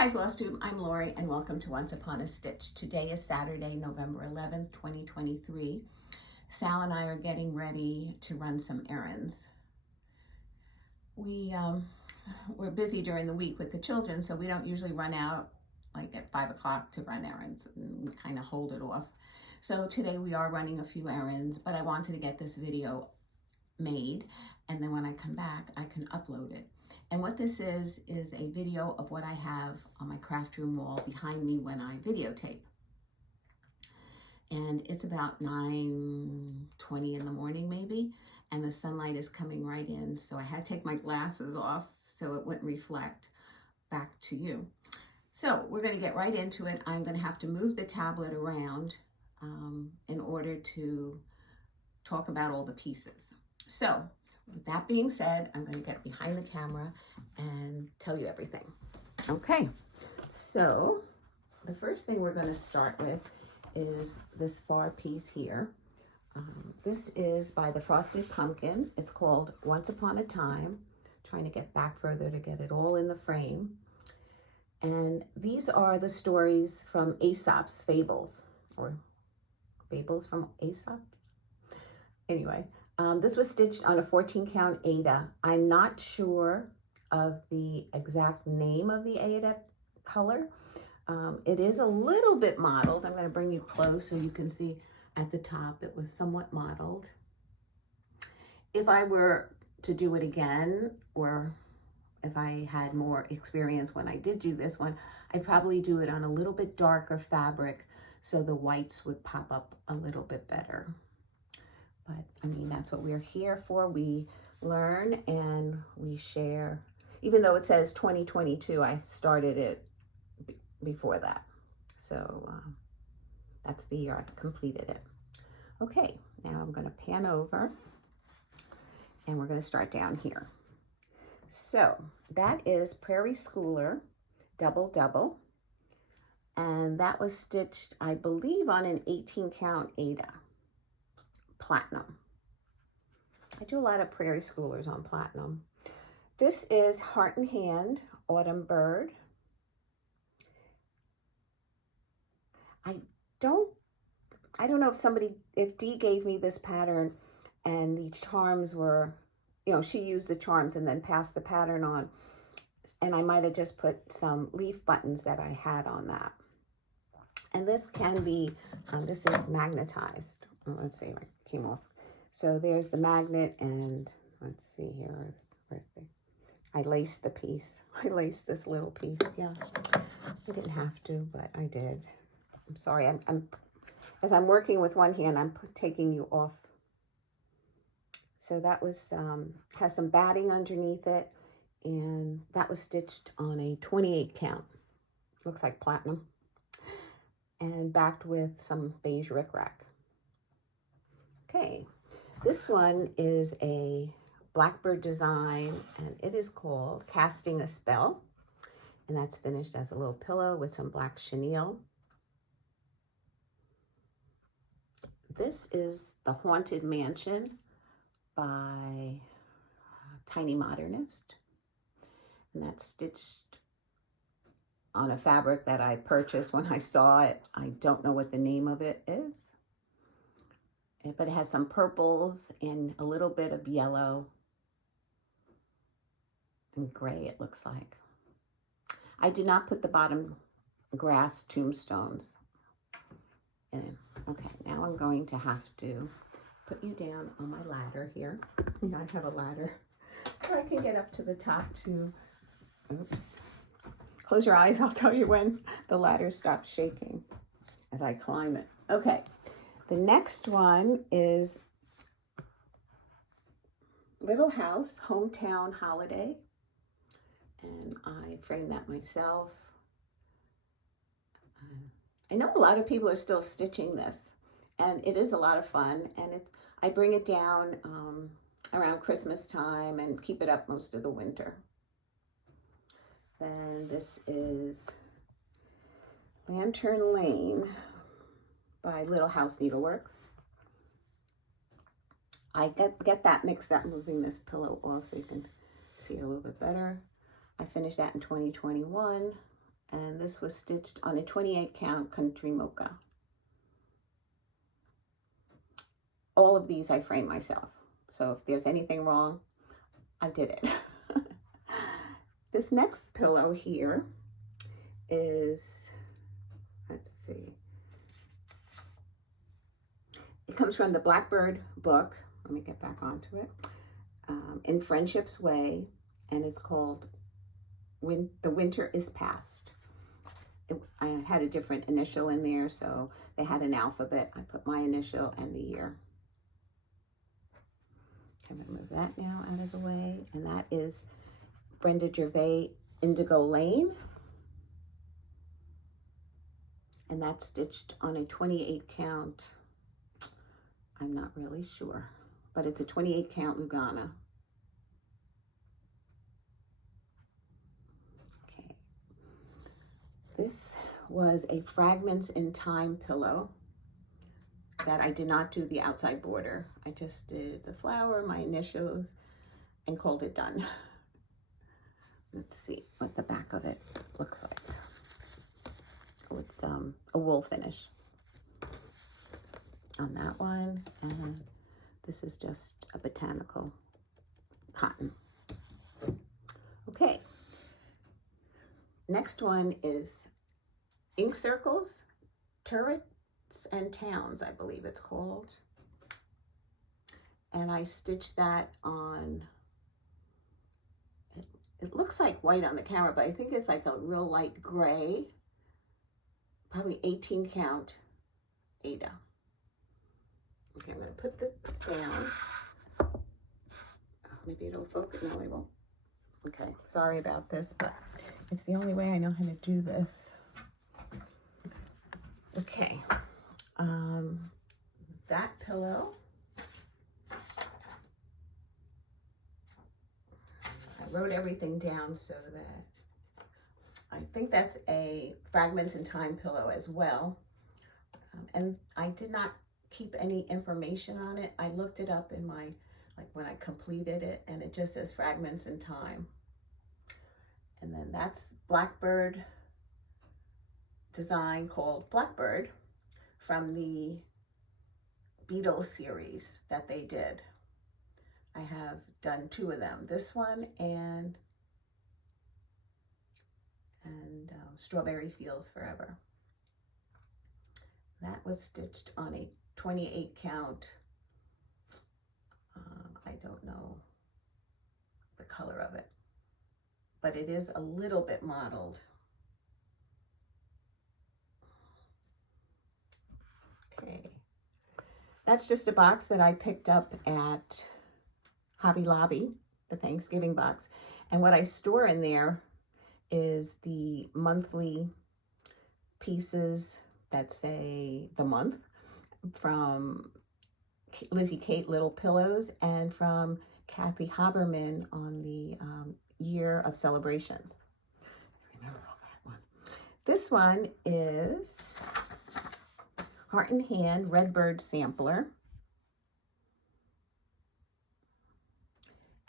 Hi Flosstube, I'm Lori and welcome to Once Upon a Stitch. Today is Saturday, November 11th, 2023. Sal and I are getting ready to run some errands. We're busy during the week with the children, so we don't usually run out like at 5 o'clock to run errands. And we kind of hold it off. So today we are running a few errands, but I wanted to get this video made, and then when I come back, I can upload it. And what this is a video of what I have on my craft room wall behind me when I videotape. And it's about 9:20 in the morning maybe, and the sunlight is coming right in, so I had to take my glasses off so it wouldn't reflect back to you. So we're going to get right into it. I'm going to have to move the tablet around in order to talk about all the pieces. So with that being said, I'm going to get behind the camera and tell you everything. Okay, so the first thing we're going to start with is this far piece here. This is by the Frosted Pumpkin. It's called Once Upon a Time. Trying to get back further to get it all in the frame. And these are the stories from Aesop's Fables, or Fables from Aesop. Anyway. This was stitched on a 14 count Aida. I'm not sure of the exact name of the Aida color. It is a little bit modeled. I'm going to bring you close so you can see at the top it was somewhat modeled. If I were to do it again, or if I had more experience when I did do this one, I'd probably do it on a little bit darker fabric so the whites would pop up a little bit better. But I mean, that's what we're here for. We learn and we share. Even though it says 2022, I started it before that. So that's the year I completed it. Okay, now I'm going to pan over and we're going to start down here. So that is Prairie Schooler Double Double. And that was stitched, I believe, on an 18 count Aida. Platinum. I do a lot of Prairie Schoolers on platinum. This is Heart and Hand Autumn Bird. I don't know if Dee gave me this pattern and the charms were, she used the charms and then passed the pattern on, and I might have just put some leaf buttons that I had on that. And this can be, this is magnetized. Let's see if I came off. So there's the magnet, and let's see here. I laced the piece. I laced this little piece. Yeah, I didn't have to, but I did. I'm sorry. As I'm working with one hand, I'm taking you off. So that was has some batting underneath it, and that was stitched on a 28 count. Looks like platinum, and backed with some beige rickrack. Okay, this one is a Blackbird design, and it is called Casting a Spell, and that's finished as a little pillow with some black chenille. This is the Haunted Mansion by Tiny Modernist, and that's stitched on a fabric that I purchased when I saw it. I don't know what the name of it is, but it has some purples and a little bit of yellow and gray, it looks like. I did not put the bottom grass tombstones in. Okay, now I'm going to have to put you down on my ladder here. I have a ladder so I can get up to the top too. Oops. Close your eyes, I'll tell you when the ladder stops shaking as I climb it. Okay. The next one is Little House Hometown Holiday, and I framed that myself. I know a lot of people are still stitching this, and it is a lot of fun, and I bring it down around Christmas time and keep it up most of the winter. Then this is Lantern Lane by Little House Needleworks. I get that mixed up moving this pillow off so you can see it a little bit better. I finished that in 2021, and this was stitched on a 28 count country mocha. All of these I framed myself, so if there's anything wrong, I did it. This next pillow here is, let's see, it comes from the Blackbird book. Let me get back onto it. In Friendship's Way, and it's called When the Winter is Past. I had a different initial in there, so they had an alphabet. I put my initial and the year. I'm going to move that now out of the way, and that is Brenda Gervais Indigo Lane, and that's stitched on a 28 count. I'm not really sure, but it's a 28 count Lugana. Okay, this was a Fragments in Time pillow that I did not do the outside border. I just did the flower, my initials, and called it done. Let's see what the back of it looks like. Oh, it's a wool finish on that one, and this is just a botanical cotton. Okay, next one is Ink Circles, Turrets and Towns, I believe it's called. And I stitched that on, it looks like white on the camera, but I think it's like a real light gray, probably 18 count Ada. Okay, I'm going to put this down. Oh, maybe it'll focus. No, it won't. Okay, sorry about this, but it's the only way I know how to do this. Okay, that pillow, I wrote everything down so that I think that's a Fragments in Time pillow as well. And I did not keep any information on it. I looked it up in my, like when I completed it, and it just says Fragments in Time. And then that's Blackbird design called Blackbird from the Beatles series that they did. I have done 2 of them, this one and Strawberry Fields Forever. That was stitched on a 28 count. I don't know the color of it, but it is a little bit mottled. Okay, that's just a box that I picked up at Hobby Lobby, the Thanksgiving box. And what I store in there is the monthly pieces that say the month from Lizzie Kate Little Pillows and from Kathy Haberman on the year of celebrations. Remember that one. This one is Heart in Hand Redbird Sampler.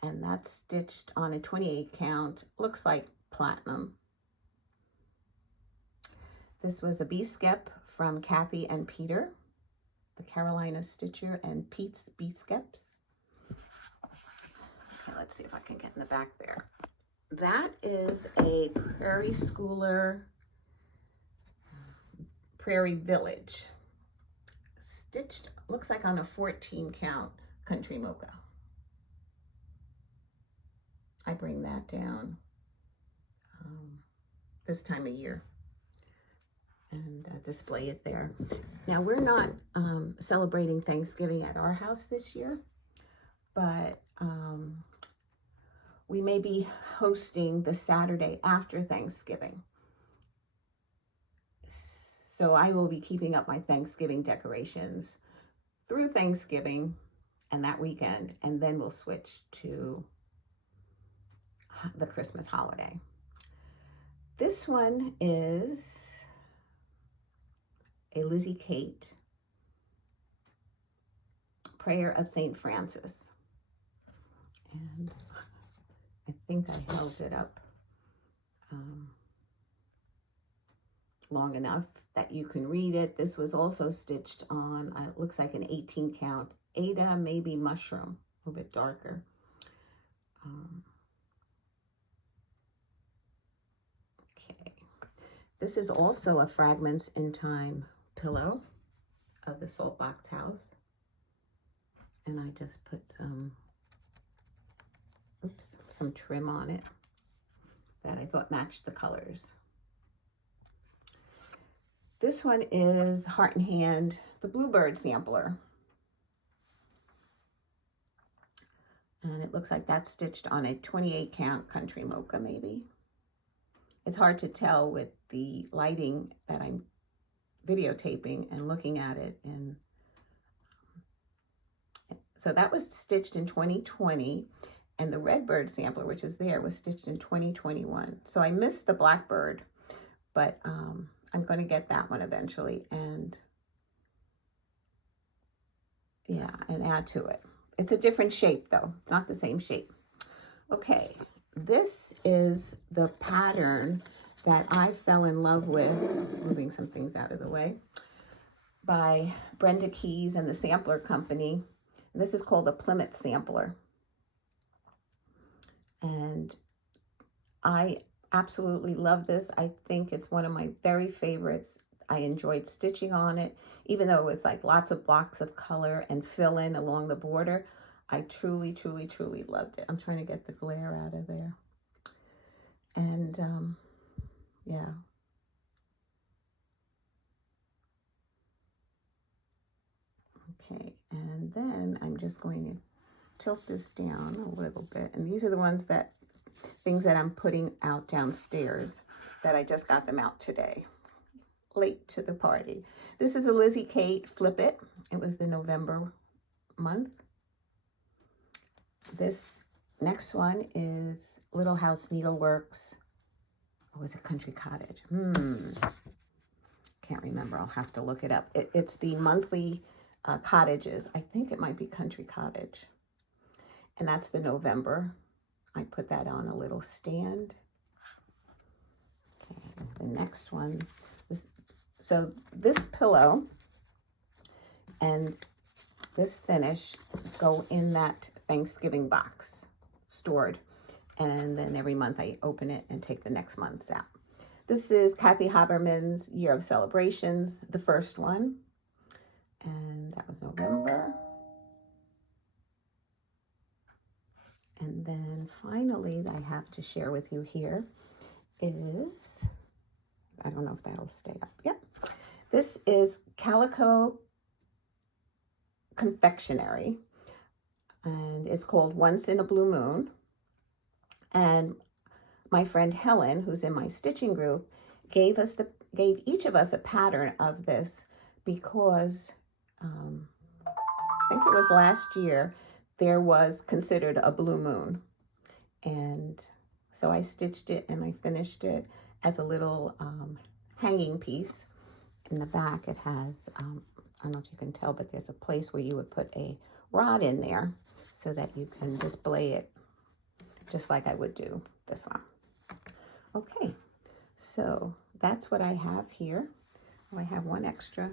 And that's stitched on a 28 count, looks like platinum. This was a B-skep from Kathy and Peter, the Carolina Stitcher and Pete's B-skeps. Okay, let's see if I can get in the back there. That is a Prairie Schooler Prairie Village, stitched, looks like on a 14 count country mocha. I bring that down this time of year and display it there. Now, we're not celebrating Thanksgiving at our house this year, but we may be hosting the Saturday after Thanksgiving. So I will be keeping up my Thanksgiving decorations through Thanksgiving and that weekend, and then we'll switch to the Christmas holiday. This one is a Lizzie Kate Prayer of St. Francis. And I think I held it up long enough that you can read it. This was also stitched on, it looks like an 18 count Ada, maybe mushroom, a little bit darker. Okay, this is also a Fragments in Time pillow of the Saltbox House. And I just put some, some trim on it that I thought matched the colors. This one is Heart and Hand, the Bluebird sampler. And it looks like that's stitched on a 28 count Country Mocha maybe. It's hard to tell with the lighting that I'm videotaping and looking at it. And so that was stitched in 2020. And the Redbird sampler, which is there, was stitched in 2021. So I missed the Blackbird, but I'm going to get that one eventually. And yeah, and add to it. It's a different shape though. It's not the same shape. Okay, this is the pattern that I fell in love with, moving some things out of the way, by Brenda Keys and the Sampler Company. This is called a Plymouth Sampler. And I absolutely love this. I think it's one of my very favorites. I enjoyed stitching on it, even though it's like lots of blocks of color and fill in along the border. I truly, truly, truly loved it. I'm trying to get the glare out of there. And yeah. Okay, and then I'm just going to tilt this down a little bit. And these are the ones that, things that I'm putting out downstairs that I just got them out today, late to the party. This is a Lizzie Kate Flip It. It was the November month. This next one is Little House Needleworks. Oh, it's a Country Cottage. Can't remember. I'll have to look it up. It's the monthly cottages. I think it might be Country Cottage. And that's the November. I put that on a little stand. Okay, the next one. So this pillow and this finish go in that Thanksgiving box stored. And then every month I open it and take the next month's out. This is Kathy Haberman's Year of Celebrations, the first one. And that was November. And then finally, I have to share with you here is, I don't know if that'll stay up. Yep. This is Calico Confectionery, and it's called Once in a Blue Moon. And my friend Helen, who's in my stitching group, gave each of us a pattern of this because I think it was last year, there was considered a blue moon. And so I stitched it and I finished it as a little hanging piece. In the back it has, I don't know if you can tell, but there's a place where you would put a rod in there so that you can display it just like I would do this one. Okay, so that's what I have here. Oh, I have one extra.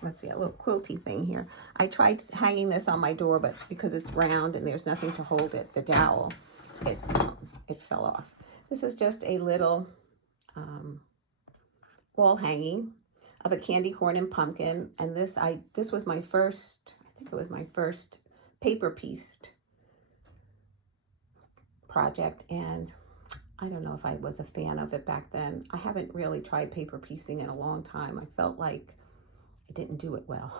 Let's see, a little quilty thing here. I tried hanging this on my door, but because it's round and there's nothing to hold it, the dowel, it fell off. This is just a little wall hanging of a candy corn and pumpkin. And this was my first, I think it was my first paper pieced project. And I don't know if I was a fan of it back then. I haven't really tried paper piecing in a long time. I felt like I didn't do it well.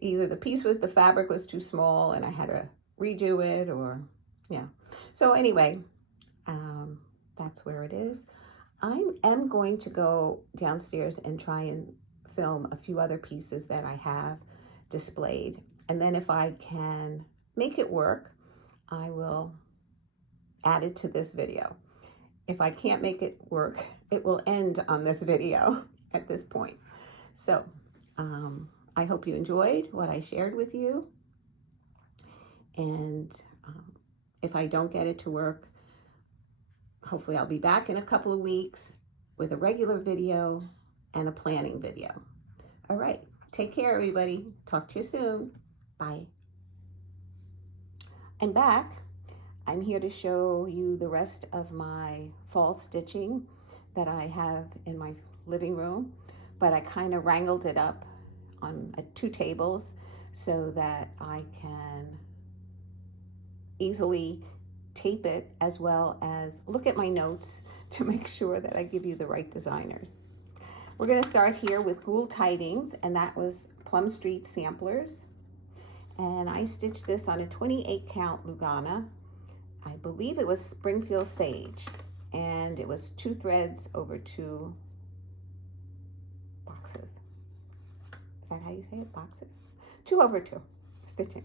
Either the fabric was too small and I had to redo it, or yeah. So anyway, that's where it is. I am going to go downstairs and try and film a few other pieces that I have displayed. And then if I can make it work, I will add it to this video. If I can't make it work, it will end on this video at this point. So I hope you enjoyed what I shared with you. And if I don't get it to work, hopefully I'll be back in a couple of weeks with a regular video and a planning video. All right, take care, everybody. Talk to you soon. Bye. I'm back. I'm here to show you the rest of my fall stitching that I have in my living room, but I kind of wrangled it up on 2 tables so that I can easily tape it, as well as look at my notes to make sure that I give you the right designers. We're going to start here with Ghoul Tidings, and that was Plum Street Samplers. And I stitched this on a 28 count Lugana. I believe it was Springfield Sage, and it was 2 threads over 2 boxes. Is that how you say it? Boxes? 2 over 2 stitching.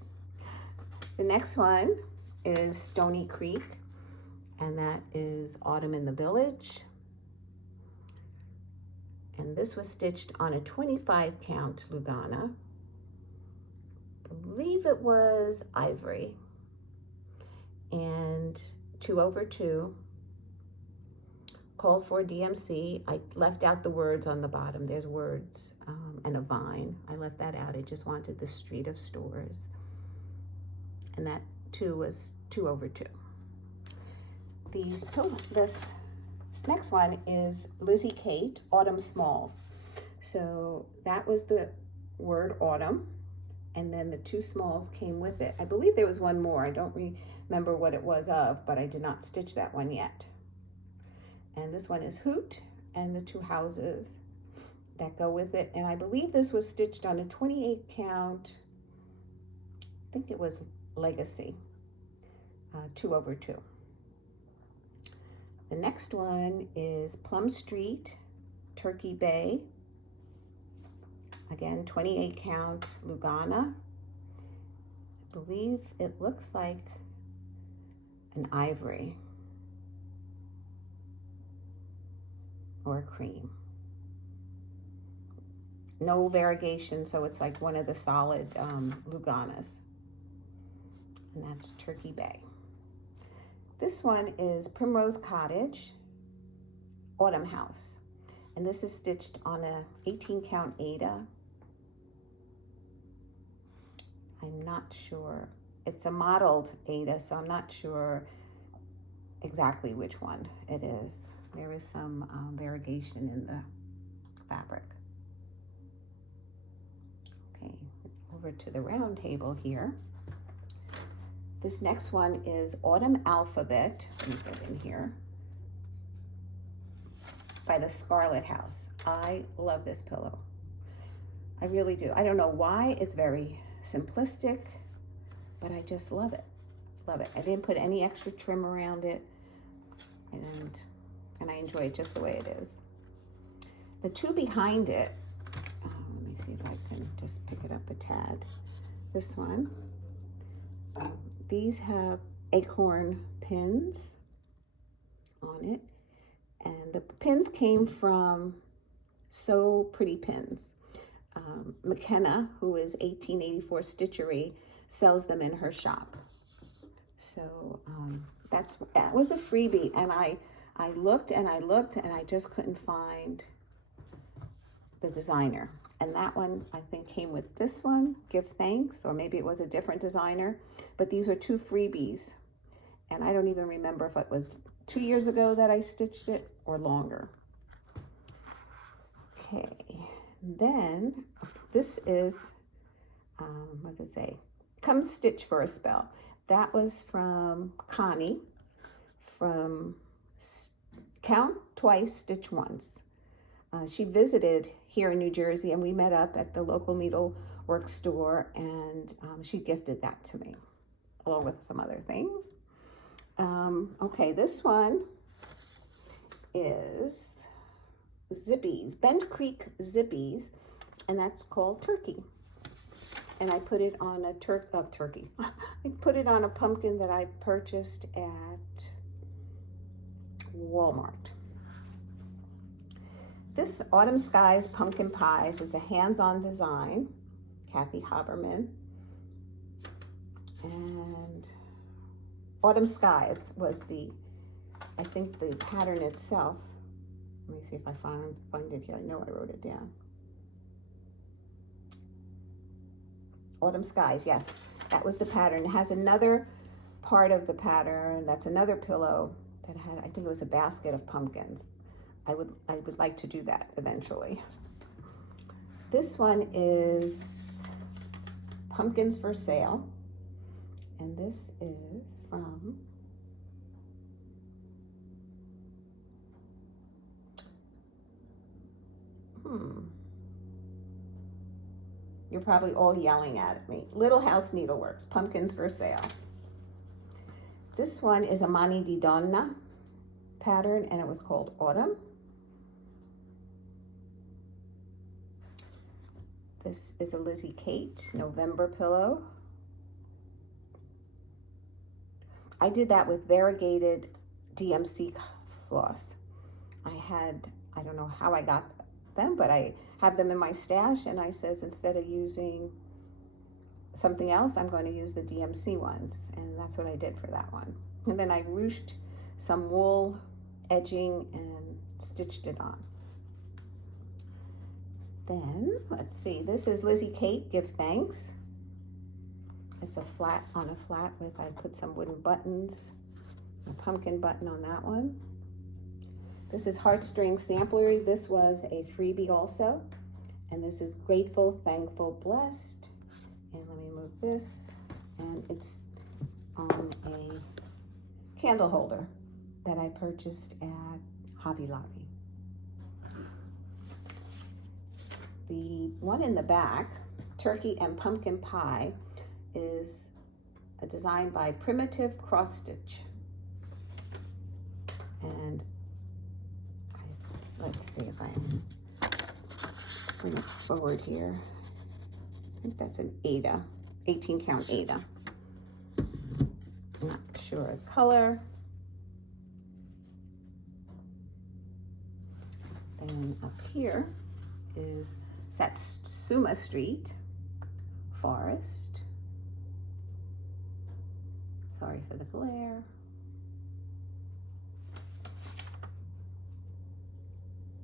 The next one is Stony Creek, and that is Autumn in the Village. And this was stitched on a 25 count Lugana. I believe it was Ivory, and 2 over 2, called for DMC. I left out the words on the bottom. There's words and a vine. I left that out. I just wanted the street of stores. And that 2 was 2 over 2. This next one is Lizzie Kate, Autumn Smalls. So that was the word autumn, and then the 2 smalls came with it. I believe there was one more. I don't remember what it was of, but I did not stitch that one yet. And this one is Hoot, and the 2 houses that go with it. And I believe this was stitched on a 28 count, I think it was Legacy, 2 over 2. The next one is Plum Street, Turkey Bay. Again, 28 count Lugana. I believe it looks like an ivory or a cream. No variegation, so it's like one of the solid Luganas. And that's Turkey Bay. This one is Primrose Cottage, Autumn House. And this is stitched on a 18 count Aida. I'm not sure. It's a modeled Aida, so I'm not sure exactly which one it is. There is some variegation in the fabric. Okay, over to the round table here. This next one is Autumn Alphabet. Let me get in here. By the Scarlet House. I love this pillow. I really do. I don't know why. It's very simplistic, but I just love it. Love it. I didn't put any extra trim around it, and I enjoy it just the way it is. The 2 behind it, let me see if I can just pick it up a tad. This one. These have acorn pins on it, and the pins came from So Pretty Pins. McKenna, who is 1884 Stitchery, sells them in her shop. So that was a freebie, and I looked and I looked and I just couldn't find the designer. And that one, I think, came with this one, Give Thanks, or maybe it was a different designer. But these are 2 freebies. And I don't even remember if it was 2 years ago that I stitched it or longer. Okay, then this is, what does it say? Come Stitch for a Spell. That was from Connie, from Count Twice, Stitch Once. She visited here in New Jersey, and we met up at the local needlework store, and she gifted that to me, along with some other things. Okay, this one is Zippies, Bend Creek Zippies, and that's called Turkey. And I put it on a turkey. I put it on a pumpkin that I purchased at Walmart. This Autumn Skies Pumpkin Pies is a hands-on design, Kathy Haberman. And Autumn Skies was I think the pattern itself Let me see if I find it here. I know I wrote it down. Autumn Skies, yes, that was the pattern. It has another part of the pattern, that's another pillow that had, I think it was a basket of pumpkins. I would like to do that eventually. This one is Pumpkins for Sale, and this is from You're probably all yelling at me. Little House Needleworks, Pumpkins for Sale. This one is a Mani di Donna pattern, and it was called Autumn. This is a Lizzie Kate November pillow. I did that with variegated DMC floss. I don't know how I got them, but I have them in my stash, and I says instead of using something else, I'm going to use the DMC ones, and that's what I did for that one. And then I ruched some wool edging and stitched it on. Then, let's see, this is Lizzie Kate Give Thanks. It's a flat on a flat with, I put some wooden buttons, a pumpkin button on that one. This is Heartstring Samplery. This was a freebie also. And this is Grateful, Thankful, Blessed. And let me move this. And it's on a candle holder that I purchased at Hobby Lobby. The one in the back, Turkey and Pumpkin Pie, is a design by Primitive Cross Stitch. And let's see if I bring it forward here. I think that's an Ada, 18 count Ada. Not sure of color. Then up here is Satsuma Street Forest. Sorry for the glare.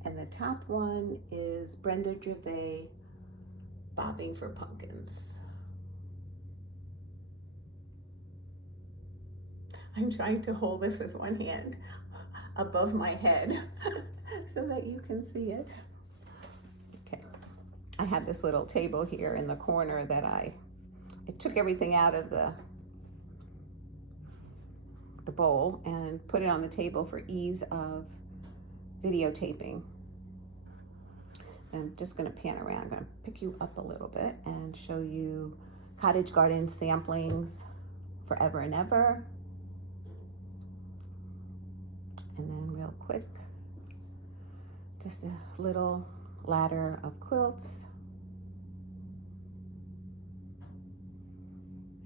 And the top one is Brenda Gervais Bobbing for Pumpkins. I'm trying to hold this with one hand above my head so that you can see it. Okay, I have this little table here in the corner that I took everything out of the bowl and put it on the table for ease of videotaping. I'm just going to pan around. I'm going to pick you up a little bit and show you Cottage Garden samplings Forever and Ever. And then real quick, just a little ladder of quilts.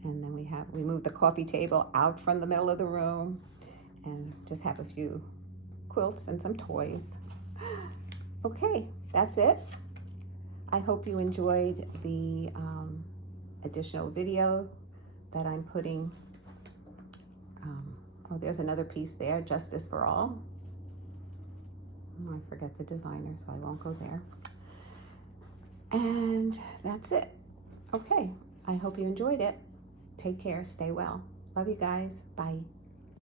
And then we moved the coffee table out from the middle of the room and just have a few quilts and some toys. Okay, that's it. I hope you enjoyed the additional video that I'm putting. Oh, there's another piece there, Justice for All. I forget the designer, so I won't go there. And that's it. Okay, I hope you enjoyed it. Take care, stay well. Love you guys, bye.